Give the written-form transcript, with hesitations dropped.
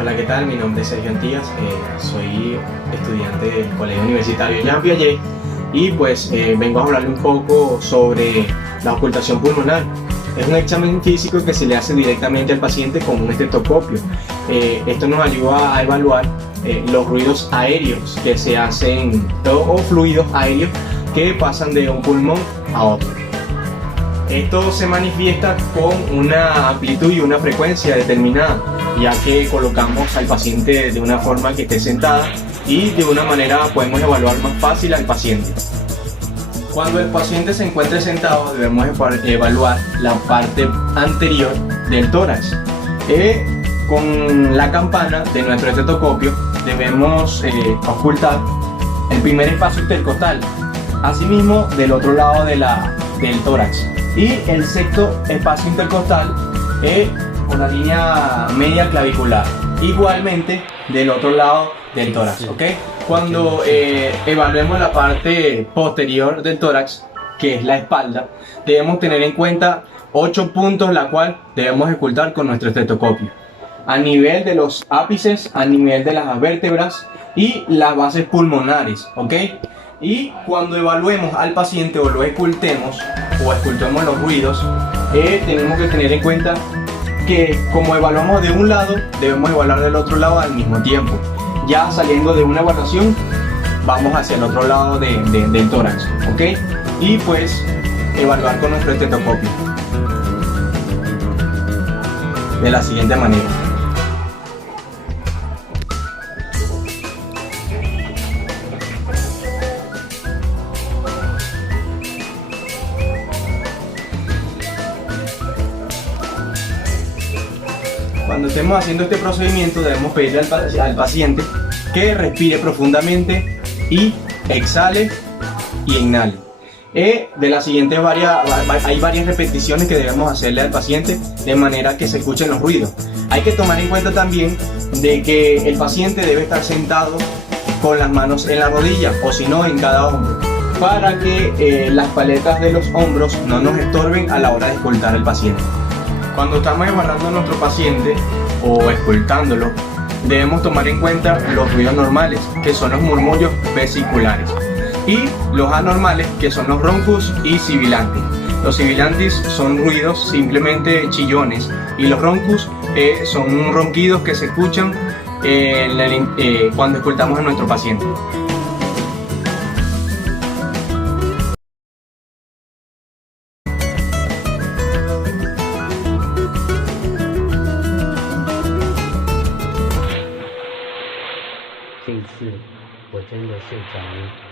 Hola, ¿qué tal? Mi nombre es Sergio Antías, soy estudiante del Colegio Universitario Jean Piaget y pues vengo a hablarle un poco sobre la ocultación pulmonar. Es un examen físico que se le hace directamente al paciente con un estetoscopio. Esto nos ayuda a evaluar los ruidos aéreos que se hacen o fluidos aéreos que pasan de un pulmón a otro. Esto se manifiesta con una amplitud y una frecuencia determinada, ya que colocamos al paciente de una forma que esté sentada y de una manera podemos evaluar más fácil al paciente. Cuando el paciente se encuentre sentado debemos evaluar la parte anterior del tórax. Con la campana de nuestro estetoscopio debemos ocultar el primer espacio intercostal, asimismo del otro lado del tórax, y el sexto espacio intercostal con la línea media clavicular, igualmente del otro lado del tórax. ¿Okay? Cuando evaluemos la parte posterior del tórax, que es la espalda, debemos tener en cuenta 8 puntos, la cual debemos ocultar con nuestro estetoscopio, a nivel de los ápices, a nivel de las vértebras y las bases pulmonares. ¿Ok? Y cuando evaluemos al paciente o lo ocultemos o ocultemos los ruidos, tenemos que tener en cuenta que como evaluamos de un lado, debemos evaluar del otro lado al mismo tiempo. Ya saliendo de una evaluación, vamos hacia el otro lado del tórax. ¿Ok? Y pues evaluar con nuestro estetoscopio de la siguiente manera. Cuando estemos haciendo este procedimiento debemos pedirle al paciente que respire profundamente y exhale y inhale. De las siguientes hay varias repeticiones que debemos hacerle al paciente de manera que se escuchen los ruidos. Hay que tomar en cuenta también de que el paciente debe estar sentado con las manos en la rodilla o si no en cada hombro, para que las paletas de los hombros no nos estorben a la hora de escoltar al paciente. Cuando estamos evaluando a nuestro paciente o escoltándolo, debemos tomar en cuenta los ruidos normales, que son los murmullos vesiculares, y los anormales, que son los roncus y sibilantes. Los sibilantes son ruidos simplemente chillones y los roncus son ronquidos que se escuchan cuando escoltamos a nuestro paciente.这次我真的睡着了。